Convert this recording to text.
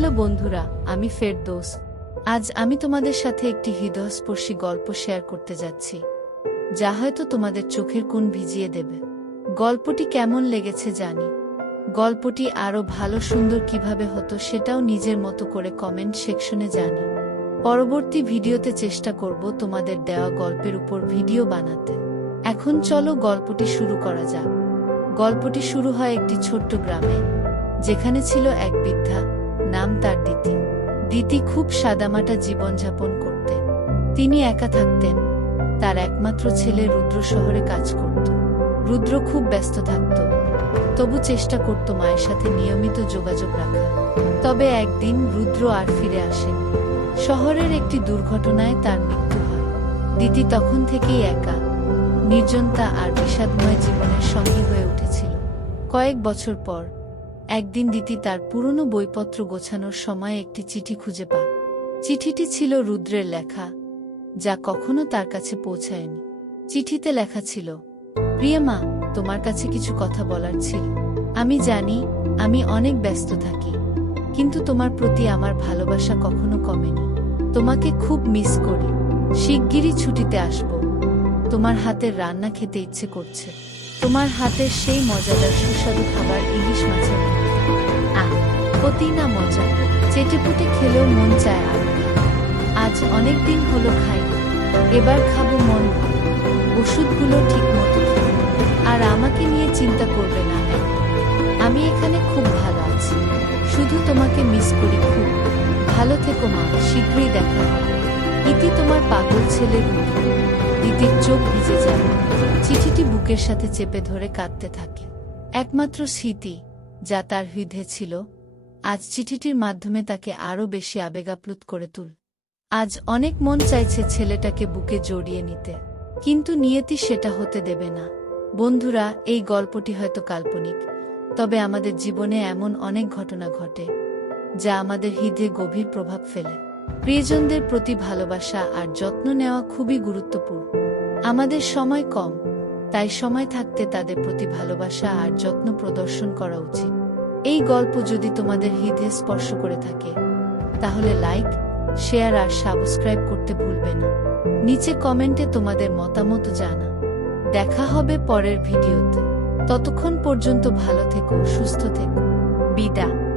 Hello বন্ধুরা, আমি ফেরদৌস। আজ আমি তোমাদের সাথে একটি হৃদয়স্পর্শী গল্প শেয়ার করতে যাচ্ছি, যা হয়তো তোমাদের চোখের কোণ ভিজিয়ে দেবে। গল্পটি কেমন লেগেছে জানি। গল্পটি আরও ভালো সুন্দর কীভাবে হতো সেটাও নিজের মতো করে কমেন্ট সেকশনে জানি। পরবর্তী ভিডিওতে চেষ্টা করব তোমাদের দেওয়া গল্পের উপর ভিডিও বানাতে। এখন চলো গল্পটি শুরু করা যাক। গল্পটি শুরু হয় একটি ছোট্ট গ্রামে, যেখানে ছিল এক বৃদ্ধা। নাম তার দিতি। দিতি খুব সাদামাটা জীবনযাপন করতে তিনি একা থাকতেন। তার একমাত্র ছেলে রুদ্র শহরে কাজ করত। রুদ্র খুব ব্যস্ত থাকত। তবু চেষ্টা করত মায়ের সাথে নিয়মিত যোগাযোগ রাখা। তবে একদিন রুদ্র আর ফিরে আসেনি। শহরের একটি দুর্ঘটনায় তার মৃত্যু হয়। দিতি তখন থেকেই একা। নির্জনতা আর বিষাদময় জীবনের সঙ্গী হয়ে উঠেছিল। কয়েক বছর পর একদিন দিতি তার পুরনো বইপত্র গোছানোর সময় একটি চিঠি খুঁজে পা চিঠিটি ছিল রুদ্রের লেখা, যা কখনো তার কাছে পৌঁছায়নি। চিঠিতে লেখা ছিল, প্রিয় মা, তোমার কাছে কিছু কথা বলার ছিল। আমি জানি, আমি অনেক ব্যস্ত থাকি, কিন্তু তোমার প্রতি আমার ভালোবাসা কখনো কমেনি। তোমাকে খুব মিস করি। শিগগিরই ছুটিতে আসব। তোমার হাতের রান্না খেতে ইচ্ছে করছে। তোমার হাতের সেই মজাদার সুস্বাদু খাবার ইলিশ মাছের কতই না মজা, চেটেপুটে খেলেও মন চায় আর। আজ অনেক দিন হলো খাই, এবার খাব মন ওষুধগুলো ঠিক মতো আর আমাকে নিয়ে চিন্তা করবে না আমি এখানে খুব ভালো আছি, শুধু তোমাকে মিস করি খুব। ভালো থেকো মা, শীঘ্রই দেখা ইতি তোমার পাগল ছেলে রূপ দিদির চোখ ভিজে যায়। চিঠিটি বুকের সাথে চেপে ধরে কাঁদতে থাকে। একমাত্র স্মৃতি, যা তার হৃদয়ে ছিল আজ চিঠিটির মাধ্যমে তাকে আরও বেশি আবেগাপ্লুত করে তুল। আজ অনেক মন চাইছে ছেলেটাকে বুকে জড়িয়ে নিতে, কিন্তু নিয়তি সেটা হতে দেবে না। বন্ধুরা, এই গল্পটি হয়তো কাল্পনিক, তবে আমাদের জীবনে এমন অনেক ঘটনা ঘটে, যা আমাদের হৃদয়ে গভীর প্রভাব ফেলে। প্রিয়জনদের প্রতি ভালোবাসা আর যত্ন নেওয়া খুবই গুরুত্বপূর্ণ। আমাদের সময় কম, তাই সময় থাকতে তাদের প্রতি ভালোবাসা আর যত্ন প্রদর্শন করা উচিত। এই গল্প যদি তোমাদের হৃদয়ে স্পর্শ করে থাকে, তাহলে লাইক শেয়ার আর সাবস্ক্রাইব করতে ভুলবে না। নিচে কমেন্টে তোমাদের মতামত জানা দেখা হবে পরের ভিডিওতে ততক্ষণ পর্যন্ত ভালো থেকো, সুস্থ থেকো। বিদা।